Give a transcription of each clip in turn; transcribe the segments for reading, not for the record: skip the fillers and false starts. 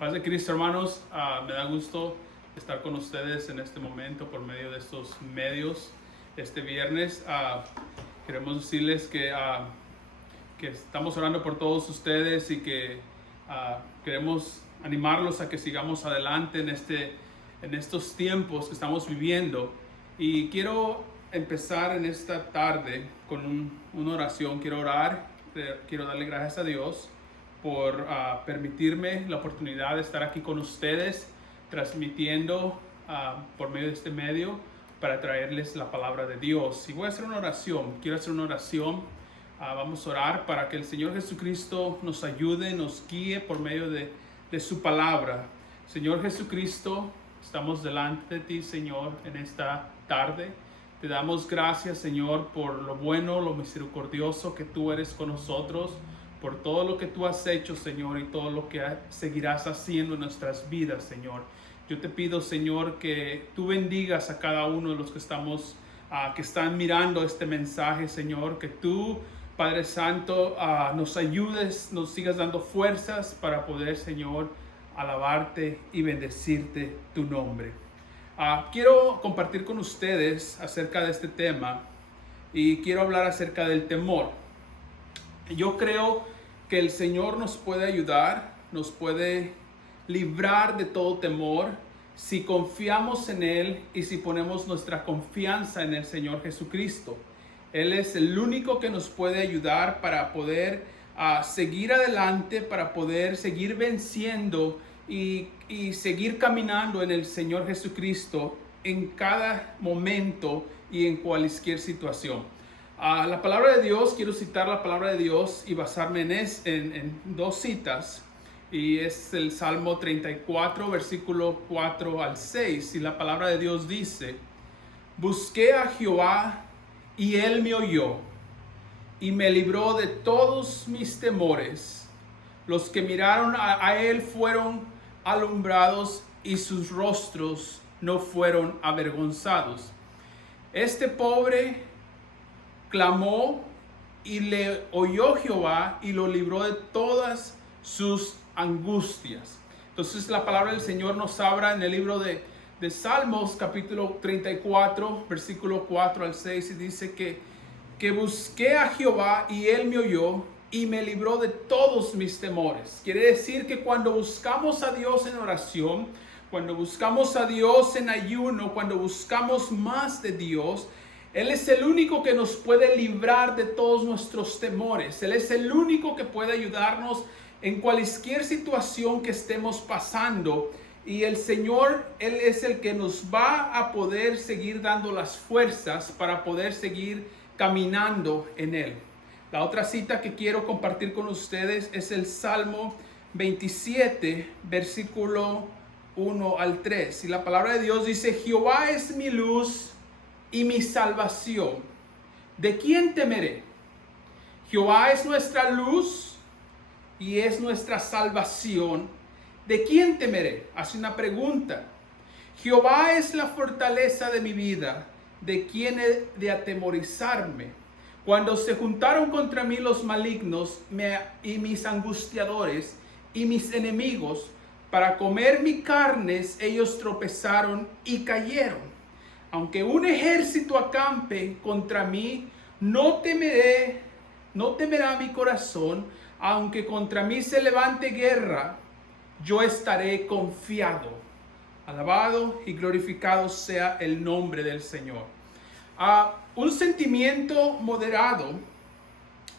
Paz de Cristo, hermanos. Me da gusto estar con ustedes en este momento por medio de estos medios. Este viernes queremos decirles que estamos orando por todos ustedes y que queremos animarlos a que sigamos adelante en estos tiempos que estamos viviendo. Y quiero empezar en esta tarde con una oración. Quiero orar, quiero darle gracias a Dios por permitirme la oportunidad de estar aquí con ustedes, transmitiendo por medio de este medio para traerles la palabra de Dios. Y voy a hacer una oración, quiero hacer una oración. Vamos a orar para que el Señor Jesucristo nos ayude, nos guíe por medio de su palabra. Señor Jesucristo, estamos delante de ti, Señor, en esta tarde. Te damos gracias, Señor, por lo bueno, lo misericordioso que tú eres con nosotros, por todo lo que tú has hecho, Señor, y todo lo que seguirás haciendo en nuestras vidas, Señor. Yo te pido, Señor, que tú bendigas a cada uno de los que están mirando este mensaje, Señor, que tú, Padre Santo, nos ayudes, nos sigas dando fuerzas para poder, Señor, alabarte y bendecirte tu nombre. Quiero compartir con ustedes acerca de este tema y quiero hablar acerca del temor. Yo creo que el Señor nos puede ayudar, nos puede librar de todo temor si confiamos en Él y si ponemos nuestra confianza en el Señor Jesucristo. Él es el único que nos puede ayudar para poder seguir adelante, para poder seguir venciendo y seguir caminando en el Señor Jesucristo en cada momento y en cualquier situación. La palabra de Dios, quiero citar la palabra de Dios y basarme en dos citas. Y es el Salmo 34, versículo 4 al 6. Y la palabra de Dios dice: busqué a Jehová y él me oyó y me libró de todos mis temores. Los que miraron a él fueron alumbrados y sus rostros no fueron avergonzados. Este pobre clamó y le oyó Jehová y lo libró de todas sus angustias. Entonces la palabra del Señor nos habla en el libro de Salmos, capítulo 34, versículo 4 al 6, y dice que busqué a Jehová y él me oyó y me libró de todos mis temores. Quiere decir que cuando buscamos a Dios en oración, cuando buscamos a Dios en ayuno, cuando buscamos más de Dios, Él es el único que nos puede librar de todos nuestros temores. Él es el único que puede ayudarnos en cualquier situación que estemos pasando. Y el Señor, Él es el que nos va a poder seguir dando las fuerzas para poder seguir caminando en Él. La otra cita que quiero compartir con ustedes es el Salmo 27, versículo 1 al 3. Y la palabra de Dios dice: Jehová es mi luz y mi salvación. ¿De quién temeré? Jehová es nuestra luz y es nuestra salvación. ¿De quién temeré? Hace una pregunta. Jehová es la fortaleza de mi vida. ¿De quién he de atemorizarme? Cuando se juntaron contra mí los malignos y mis angustiadores y mis enemigos para comer mi carne, ellos tropezaron y cayeron. Aunque un ejército acampe contra mí, no temerá mi corazón. Aunque contra mí se levante guerra, yo estaré confiado. Alabado y glorificado sea el nombre del Señor. Un sentimiento moderado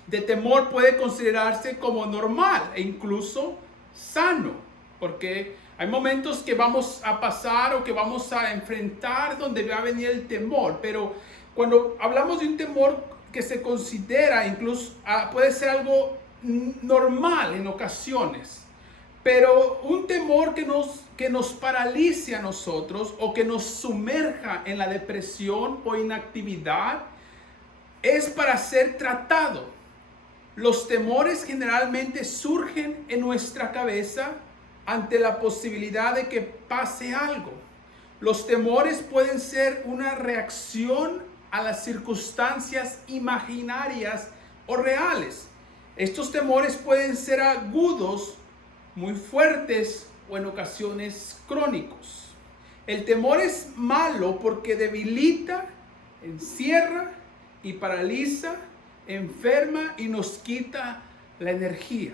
de temor puede considerarse como normal e incluso sano, porque hay momentos que vamos a pasar o que vamos a enfrentar donde va a venir el temor, pero cuando hablamos de un temor que se considera incluso puede ser algo normal en ocasiones, pero un temor que nos paralice a nosotros o que nos sumerja en la depresión o inactividad es para ser tratado. Los temores generalmente surgen en nuestra cabeza ante la posibilidad de que pase algo. Los temores pueden ser una reacción a las circunstancias imaginarias o reales. Estos temores pueden ser agudos, muy fuertes o en ocasiones crónicos. El temor es malo porque debilita, encierra y paraliza, enferma y nos quita la energía.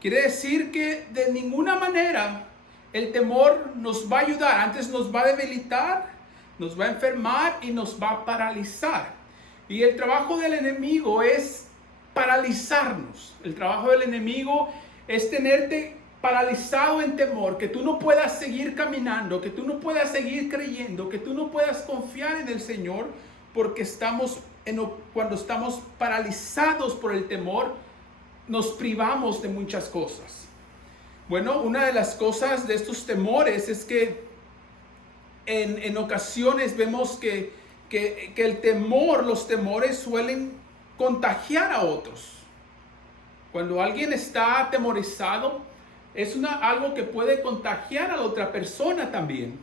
Quiere decir que de ninguna manera el temor nos va a ayudar. Antes nos va a debilitar, nos va a enfermar y nos va a paralizar. Y el trabajo del enemigo es paralizarnos. El trabajo del enemigo es tenerte paralizado en temor, que tú no puedas seguir caminando, que tú no puedas seguir creyendo, que tú no puedas confiar en el Señor, porque cuando estamos paralizados por el temor, nos privamos de muchas cosas. Bueno, una de las cosas de estos temores es que en ocasiones vemos que los temores suelen contagiar a otros. Cuando alguien está atemorizado, es algo que puede contagiar a la otra persona también.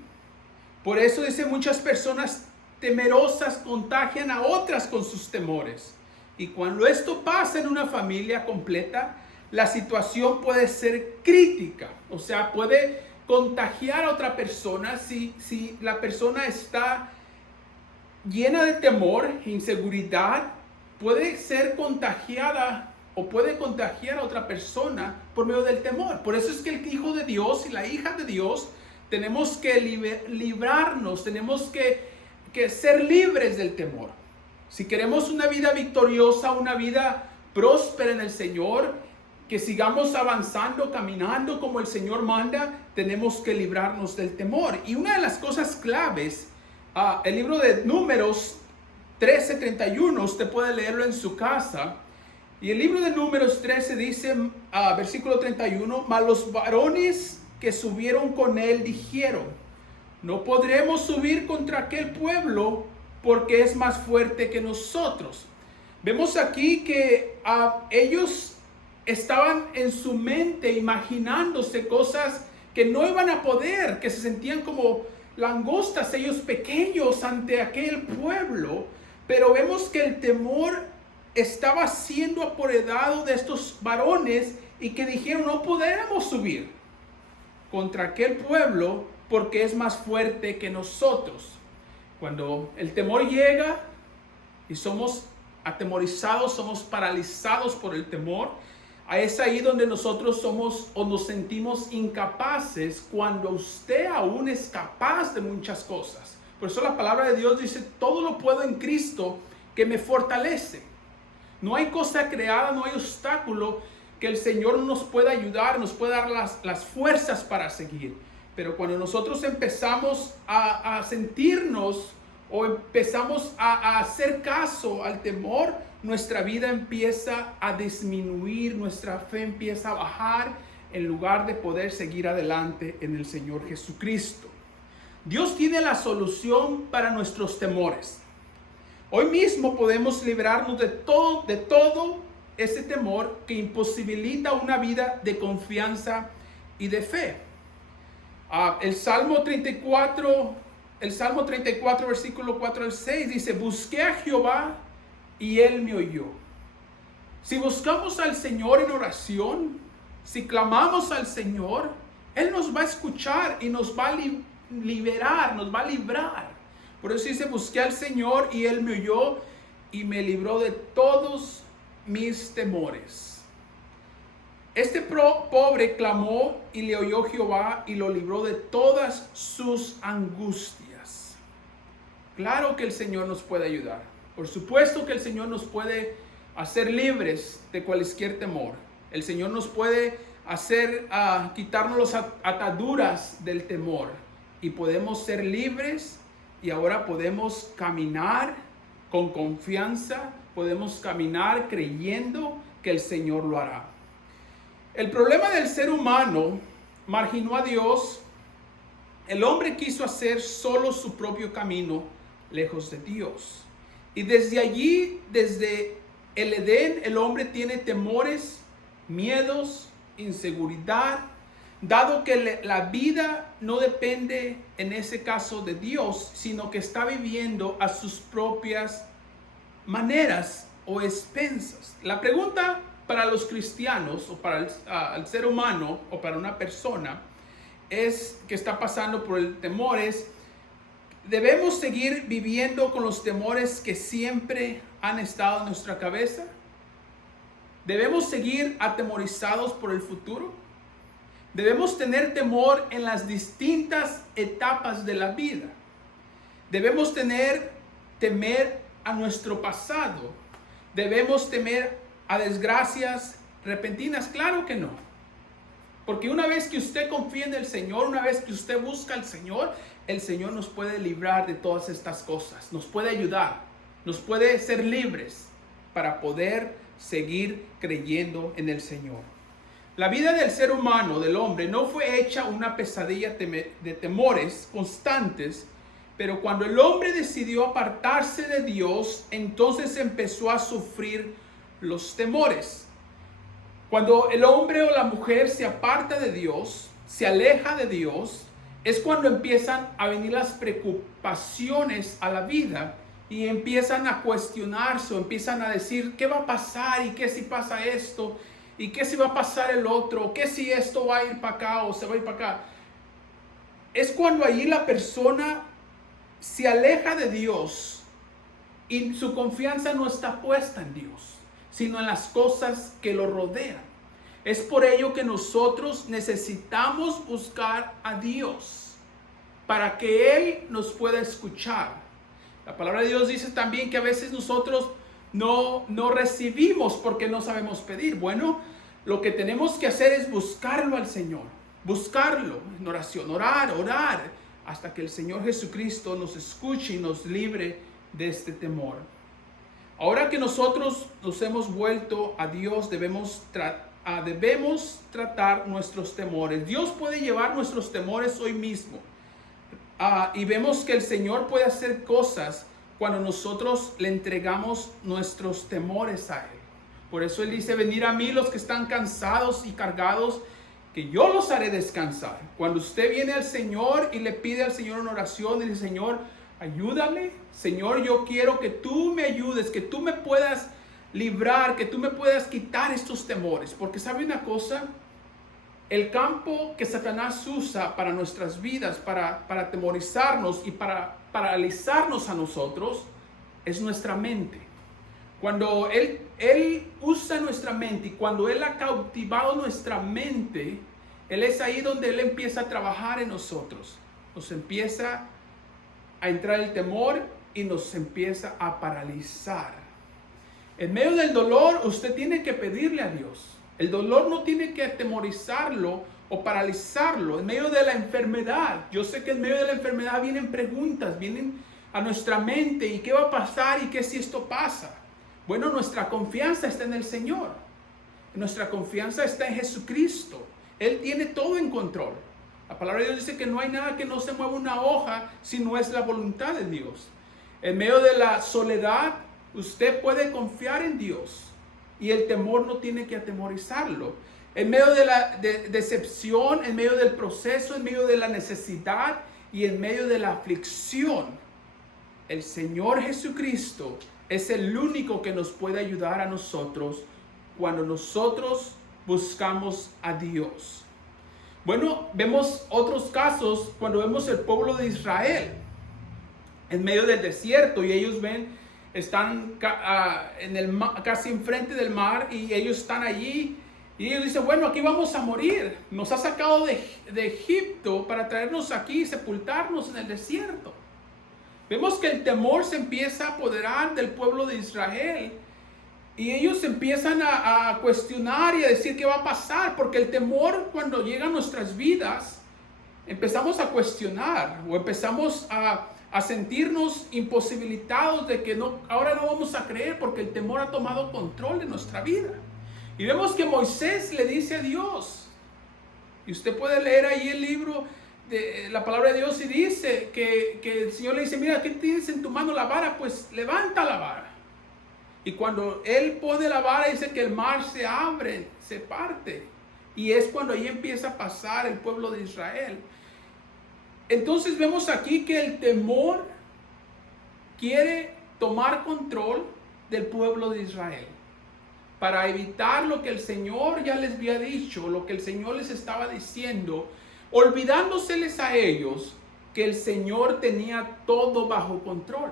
Por eso dice, muchas personas temerosas contagian a otras con sus temores. Y cuando esto pasa en una familia completa, la situación puede ser crítica. O sea, puede contagiar a otra persona si la persona está llena de temor, inseguridad, puede ser contagiada o puede contagiar a otra persona por medio del temor. Por eso es que el hijo de Dios y la hija de Dios tenemos que librarnos, tenemos que ser libres del temor. Si queremos una vida victoriosa, una vida próspera en el Señor, que sigamos avanzando, caminando como el Señor manda, tenemos que librarnos del temor. Y una de las cosas claves, el libro de Números 13:31, usted puede leerlo en su casa. Y el libro de Números 13 dice, versículo 31, mas los varones que subieron con él dijeron, no podremos subir contra aquel pueblo porque es más fuerte que nosotros. Vemos aquí que ellos estaban en su mente imaginándose cosas que no iban a poder, que se sentían como langostas, ellos pequeños ante aquel pueblo. Pero vemos que el temor estaba siendo apoderado de estos varones y que dijeron, no podremos subir contra aquel pueblo porque es más fuerte que nosotros. Cuando el temor llega y somos atemorizados, somos paralizados por el temor, es ahí donde nosotros somos o nos sentimos incapaces, cuando usted aún es capaz de muchas cosas. Por eso la palabra de Dios dice, todo lo puedo en Cristo que me fortalece. No hay cosa creada, no hay obstáculo que el Señor no nos pueda ayudar, nos pueda dar las fuerzas para seguir. Pero cuando nosotros empezamos a sentirnos o empezamos a hacer caso al temor, nuestra vida empieza a disminuir, nuestra fe empieza a bajar en lugar de poder seguir adelante en el Señor Jesucristo. Dios tiene la solución para nuestros temores. Hoy mismo podemos librarnos de todo ese temor que imposibilita una vida de confianza y de fe. El Salmo 34, versículo 4 al 6 dice, busqué a Jehová y Él me oyó. Si buscamos al Señor en oración, si clamamos al Señor, Él nos va a escuchar y nos va a liberar, nos va a librar. Por eso dice, busqué al Señor y Él me oyó y me libró de todos mis temores. Este pobre clamó y le oyó Jehová y lo libró de todas sus angustias. Claro que el Señor nos puede ayudar. Por supuesto que el Señor nos puede hacer libres de cualquier temor. El Señor nos puede hacer quitarnos las ataduras del temor. Y podemos ser libres y ahora podemos caminar con confianza. Podemos caminar creyendo que el Señor lo hará. El problema del ser humano marginó a Dios. El hombre quiso hacer solo su propio camino lejos de Dios. Y desde allí, desde el Edén, el hombre tiene temores, miedos, inseguridad, dado que la vida no depende en ese caso de Dios, sino que está viviendo a sus propias maneras o expensas. La pregunta para los cristianos o para el ser humano o para una persona que está pasando por el temor es, ¿debemos seguir viviendo con los temores que siempre han estado en nuestra cabeza? ¿Debemos seguir atemorizados por el futuro? Debemos tener temor en las distintas etapas de la vida. Debemos temer a nuestro pasado. Debemos temer a desgracias repentinas. Claro que no. Porque una vez que usted confía en el Señor, una vez que usted busca al Señor, el Señor nos puede librar de todas estas cosas. Nos puede ayudar. Nos puede ser libres para poder seguir creyendo en el Señor. La vida del ser humano, del hombre, no fue hecha una pesadilla de temores constantes, pero cuando el hombre decidió apartarse de Dios, entonces empezó a sufrir los temores. Cuando el hombre o la mujer se aparta de Dios, se aleja de Dios, es cuando empiezan a venir las preocupaciones a la vida y empiezan a cuestionarse o empiezan a decir, ¿qué va a pasar? ¿Y qué si pasa esto? ¿Y qué si va a pasar el otro? ¿Qué si esto va a ir para acá o se va a ir para acá? Es cuando allí la persona se aleja de Dios y su confianza no está puesta en Dios, sino en las cosas que lo rodean. Es por ello que nosotros necesitamos buscar a Dios para que Él nos pueda escuchar. La palabra de Dios dice también que a veces nosotros no recibimos porque no sabemos pedir. Bueno, lo que tenemos que hacer es buscarlo al Señor, buscarlo en oración, orar, hasta que el Señor Jesucristo nos escuche y nos libre de este temor. Ahora que nosotros nos hemos vuelto a Dios, debemos tratar nuestros temores. Dios puede llevar nuestros temores hoy mismo. Y vemos que el Señor puede hacer cosas cuando nosotros le entregamos nuestros temores a Él. Por eso Él dice, venid a mí los que están cansados y cargados, que yo los haré descansar. Cuando usted viene al Señor y le pide al Señor en oración, y dice, Señor, ayúdame. Señor, yo quiero que tú me ayudes, que tú me puedas librar, que tú me puedas quitar estos temores. Porque ¿sabe una cosa? El campo que Satanás usa para nuestras vidas, para atemorizarnos y para paralizarnos a nosotros, es nuestra mente. Cuando Él usa nuestra mente y cuando Él ha cautivado nuestra mente, Él es ahí donde Él empieza a trabajar en nosotros. Nos empieza a entrar el temor y nos empieza a paralizar. En medio del dolor, usted tiene que pedirle a Dios. El dolor no tiene que atemorizarlo o paralizarlo. En medio de la enfermedad, yo sé que en medio de la enfermedad vienen preguntas, vienen a nuestra mente. ¿Y qué va a pasar? ¿Y qué si esto pasa? Bueno, nuestra confianza está en el Señor. Nuestra confianza está en Jesucristo. Él tiene todo en control. La palabra de Dios dice que no hay nada que no se mueva una hoja si no es la voluntad de Dios. En medio de la soledad, usted puede confiar en Dios. Y el temor no tiene que atemorizarlo. En medio de la decepción, en medio del proceso, en medio de la necesidad y en medio de la aflicción, el Señor Jesucristo es el único que nos puede ayudar a nosotros cuando nosotros buscamos a Dios. Bueno, vemos otros casos cuando vemos el pueblo de Israel en medio del desierto y ellos están casi enfrente del mar y ellos están allí y ellos dicen, bueno, aquí vamos a morir. Nos ha sacado de Egipto para traernos aquí y sepultarnos en el desierto. Vemos que el temor se empieza a apoderar del pueblo de Israel y ellos empiezan a cuestionar y a decir qué va a pasar, porque el temor cuando llega a nuestras vidas empezamos a cuestionar o empezamos a sentirnos imposibilitados de que ahora no vamos a creer porque el temor ha tomado control de nuestra vida. Y vemos que Moisés le dice a Dios, y usted puede leer ahí el libro de la palabra de Dios y dice que el Señor le dice, mira, ¿qué tienes en tu mano? La vara, pues levanta la vara. Y cuando él pone la vara dice que el mar se abre, se parte. Y es cuando ahí empieza a pasar el pueblo de Israel. Entonces vemos aquí que el temor quiere tomar control del pueblo de Israel para evitar lo que el Señor ya les había dicho, lo que el Señor les estaba diciendo. olvidándoseles a ellos que el Señor tenía todo bajo control.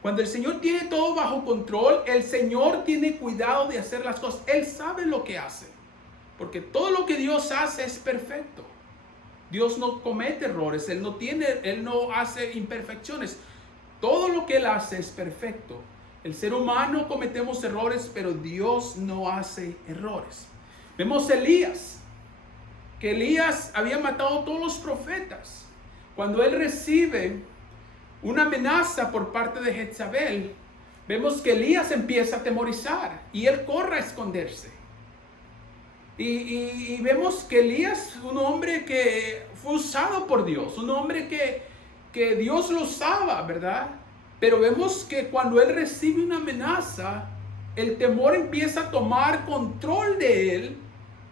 Cuando el Señor tiene todo bajo control, el Señor tiene cuidado de hacer las cosas. Él sabe lo que hace, porque todo lo que Dios hace es perfecto. Dios no comete errores, Él no hace imperfecciones. Todo lo que Él hace es perfecto. El ser humano cometemos errores, pero Dios no hace errores. Vemos a Elías, que Elías había matado a todos los profetas. Cuando él recibe una amenaza por parte de Jezabel, vemos que Elías empieza a atemorizar y él corre a esconderse. Y vemos que Elías, un hombre que fue usado por Dios, un hombre que Dios lo usaba, ¿verdad? Pero vemos que cuando él recibe una amenaza, el temor empieza a tomar control de él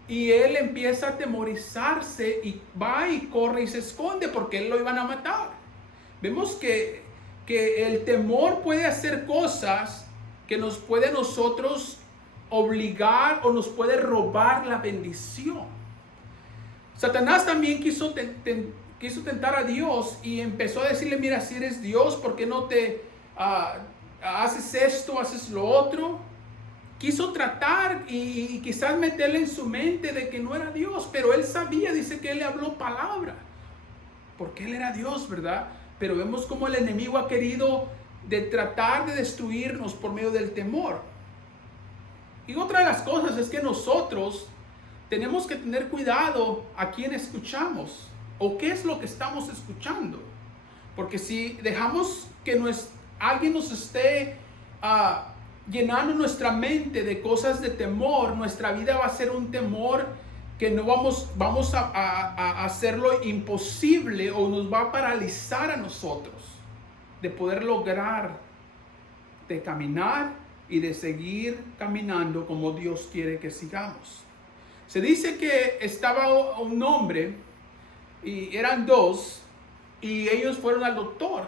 y él empieza a atemorizarse y va y corre y se esconde porque él lo iban a matar. Vemos que el temor puede hacer cosas que nos puede nosotros obligar o nos puede robar la bendición. Satanás también quiso tentar a Dios y empezó a decirle, mira, si eres Dios, ¿por qué no te haces esto, haces lo otro? Quiso tratar y quizás meterle en su mente de que no era Dios, pero él sabía, dice que él le habló palabra, porque él era Dios, ¿verdad? Pero vemos cómo el enemigo ha querido tratar de destruirnos por medio del temor. Y otra de las cosas es que nosotros tenemos que tener cuidado a quién escuchamos o qué es lo que estamos escuchando. Porque si dejamos que alguien nos esté llenando nuestra mente de cosas de temor, nuestra vida va a ser un temor que no vamos a hacerlo imposible o nos va a paralizar a nosotros de poder lograr, de caminar y de seguir caminando como Dios quiere que sigamos. Se dice que estaba un hombre y eran dos y ellos fueron al doctor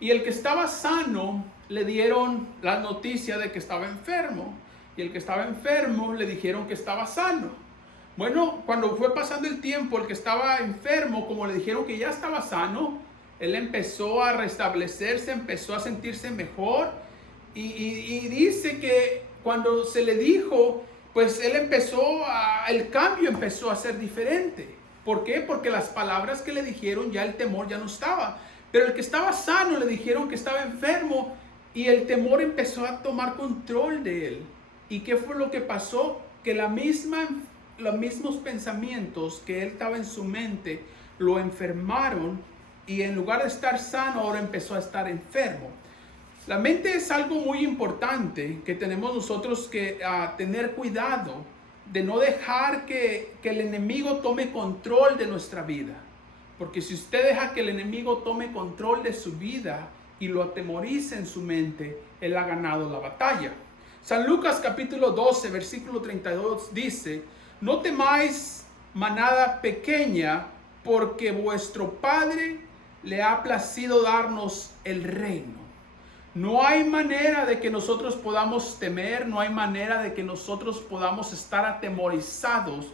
y el que estaba sano le dieron la noticia de que estaba enfermo y el que estaba enfermo le dijeron que estaba sano. Bueno, cuando fue pasando el tiempo, el que estaba enfermo, como le dijeron que ya estaba sano, él empezó a restablecerse, empezó a sentirse mejor y dice que cuando se le dijo, pues él el cambio empezó a ser diferente. ¿Por qué? Porque las palabras que le dijeron, ya el temor ya no estaba. Pero el que estaba sano le dijeron que estaba enfermo y el temor empezó a tomar control de él. ¿Y qué fue lo que pasó? Que los mismos pensamientos que él estaba en su mente lo enfermaron y en lugar de estar sano ahora empezó a estar enfermo. La mente es algo muy importante que tenemos nosotros que tener cuidado de no dejar que el enemigo tome control de nuestra vida. Porque si usted deja que el enemigo tome control de su vida y lo atemorice en su mente, él ha ganado la batalla. San Lucas capítulo 12, versículo 32 dice, no temáis manada pequeña, porque vuestro Padre le ha placido darnos el reino. No hay manera de que nosotros podamos temer, no hay manera de que nosotros podamos estar atemorizados,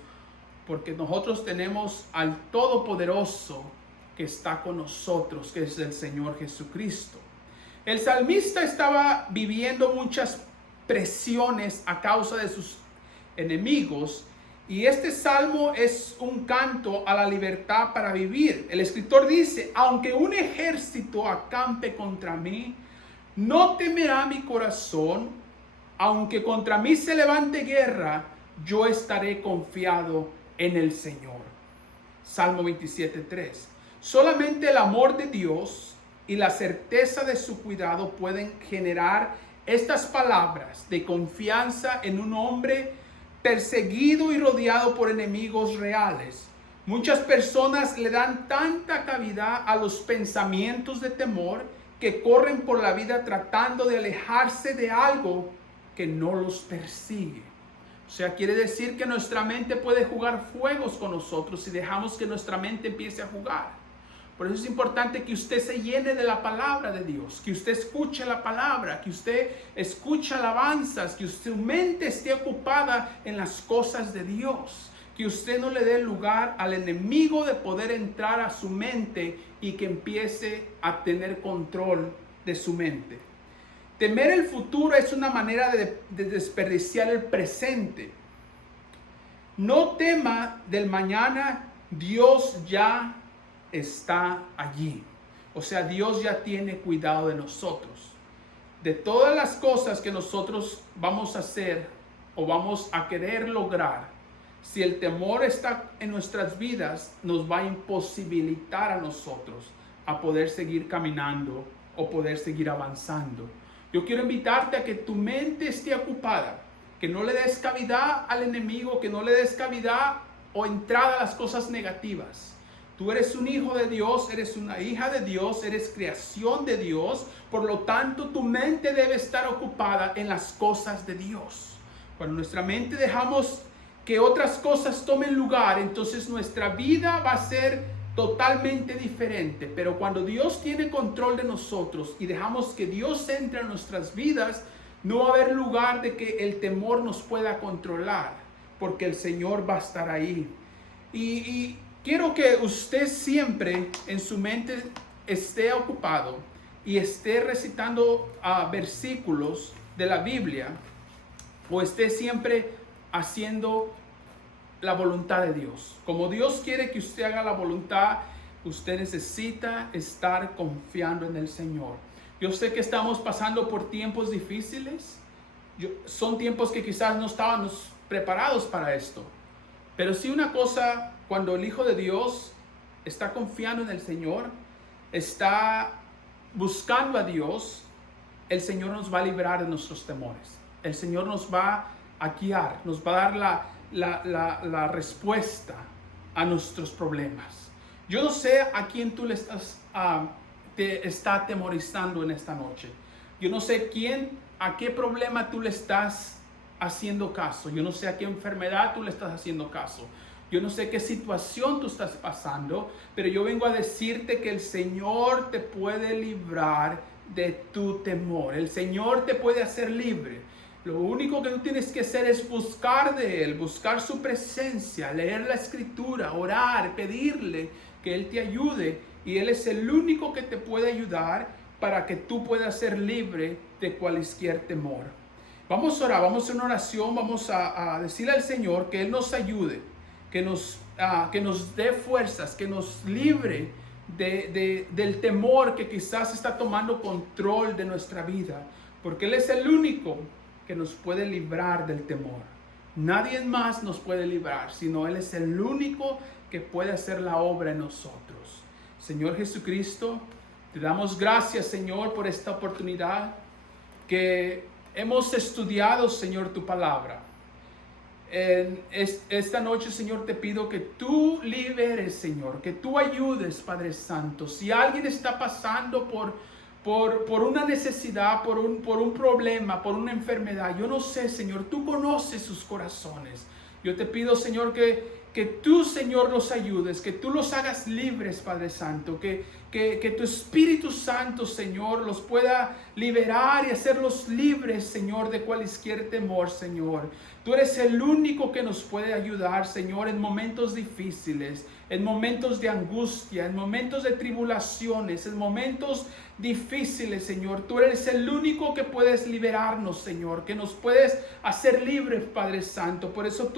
porque nosotros tenemos al Todopoderoso que está con nosotros, que es el Señor Jesucristo. El salmista estaba viviendo muchas presiones a causa de sus enemigos, y este salmo es un canto a la libertad para vivir. El escritor dice, aunque un ejército acampe contra mí, no temerá mi corazón, aunque contra mí se levante guerra, yo estaré confiado en el Señor. Salmo 27:3. Solamente el amor de Dios y la certeza de su cuidado pueden generar estas palabras de confianza en un hombre perseguido y rodeado por enemigos reales. Muchas personas le dan tanta cavidad a los pensamientos de temor que corren por la vida tratando de alejarse de algo que no los persigue. O sea, quiere decir que nuestra mente puede jugar juegos con nosotros si dejamos que nuestra mente empiece a jugar. Por eso es importante que usted se llene de la palabra de Dios, que usted escuche la palabra, que usted escuche alabanzas, que su mente esté ocupada en las cosas de Dios, que usted no le dé lugar al enemigo de poder entrar a su mente y que empiece a tener control de su mente. Temer el futuro es una manera de desperdiciar el presente. No tema del mañana, Dios ya está allí. O sea, Dios ya tiene cuidado de nosotros. De todas las cosas que nosotros vamos a hacer o vamos a querer lograr, si el temor está en nuestras vidas, nos va a imposibilitar a nosotros a poder seguir caminando o poder seguir avanzando. Yo quiero invitarte a que tu mente esté ocupada, que no le des cavidad al enemigo, que no le des cavidad o entrada a las cosas negativas. Tú eres un hijo de Dios, eres una hija de Dios, eres creación de Dios. Por lo tanto, tu mente debe estar ocupada en las cosas de Dios. Cuando nuestra mente dejamos que otras cosas tomen lugar, entonces nuestra vida va a ser totalmente diferente. Pero cuando Dios tiene control de nosotros y dejamos que Dios entre en nuestras vidas, no va a haber lugar de que el temor nos pueda controlar, porque el Señor va a estar ahí. Y quiero que usted siempre en su mente esté ocupado y esté recitando versículos de la Biblia, o esté siempre haciendo la voluntad de Dios. Como Dios quiere que usted haga la voluntad, usted necesita estar confiando en el Señor. Yo sé que estamos pasando por tiempos difíciles. Son tiempos que quizás no estábamos preparados para esto. Pero sí una cosa, cuando el Hijo de Dios está confiando en el Señor, está buscando a Dios, el Señor nos va a librar de nuestros temores. El Señor nos va a guiar, nos va a dar la respuesta a nuestros problemas. Yo no sé a quién tú le te está atemorizando en esta noche. Yo no sé a qué problema tú le estás haciendo caso. Yo no sé a qué enfermedad tú le estás haciendo caso. Yo no sé qué situación tú estás pasando, pero yo vengo a decirte que el Señor te puede librar de tu temor. El Señor te puede hacer libre. Lo único que tú tienes que hacer es buscar de Él, buscar su presencia, leer la Escritura, orar, pedirle que Él te ayude. Y Él es el único que te puede ayudar para que tú puedas ser libre de cualquier temor. Vamos a orar, vamos a hacer una oración, vamos a decirle al Señor que Él nos ayude, que nos dé fuerzas, que nos libre del temor que quizás está tomando control de nuestra vida. Porque Él es el único que nos puede librar del temor. Nadie más nos puede librar, sino Él es el único que puede hacer la obra en nosotros. Señor Jesucristo, te damos gracias, Señor, por esta oportunidad que hemos estudiado, Señor, tu palabra. Esta noche, Señor, te pido que tú liberes, Señor, que tú ayudes, Padre Santo. Si alguien está pasando por una necesidad, por un problema, por una enfermedad, yo no sé, Señor, tú conoces sus corazones. Yo te pido, Señor, que tú, Señor, los ayudes, que tú los hagas libres, Padre Santo, que tu Espíritu Santo, Señor, los pueda liberar y hacerlos libres, Señor, de cualquier temor, Señor. Tú eres el único que nos puede ayudar, Señor, en momentos difíciles, en momentos de angustia, en momentos de tribulaciones, en momentos difíciles, Señor. Tú eres el único que puedes liberarnos, Señor, que nos puedes hacer libres, Padre Santo. Por eso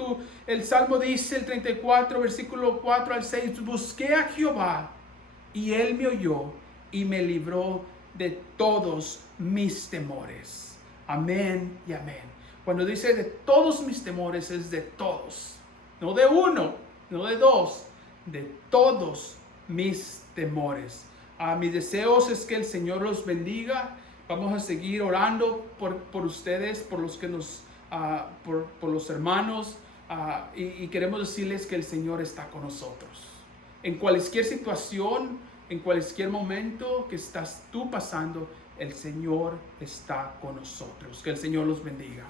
el Salmo dice, el 34, versículo 4 al 6, busqué a Jehová y Él me oyó y me libró de todos mis temores. Amén y amén. Cuando dice de todos mis temores, es de todos. No de uno, no de dos, de todos mis temores. Mis deseos es que el Señor los bendiga. Vamos a seguir orando por ustedes, por los que por los hermanos. Y queremos decirles que el Señor está con nosotros. En cualquier situación, en cualquier momento que estás tú pasando, el Señor está con nosotros. Que el Señor los bendiga.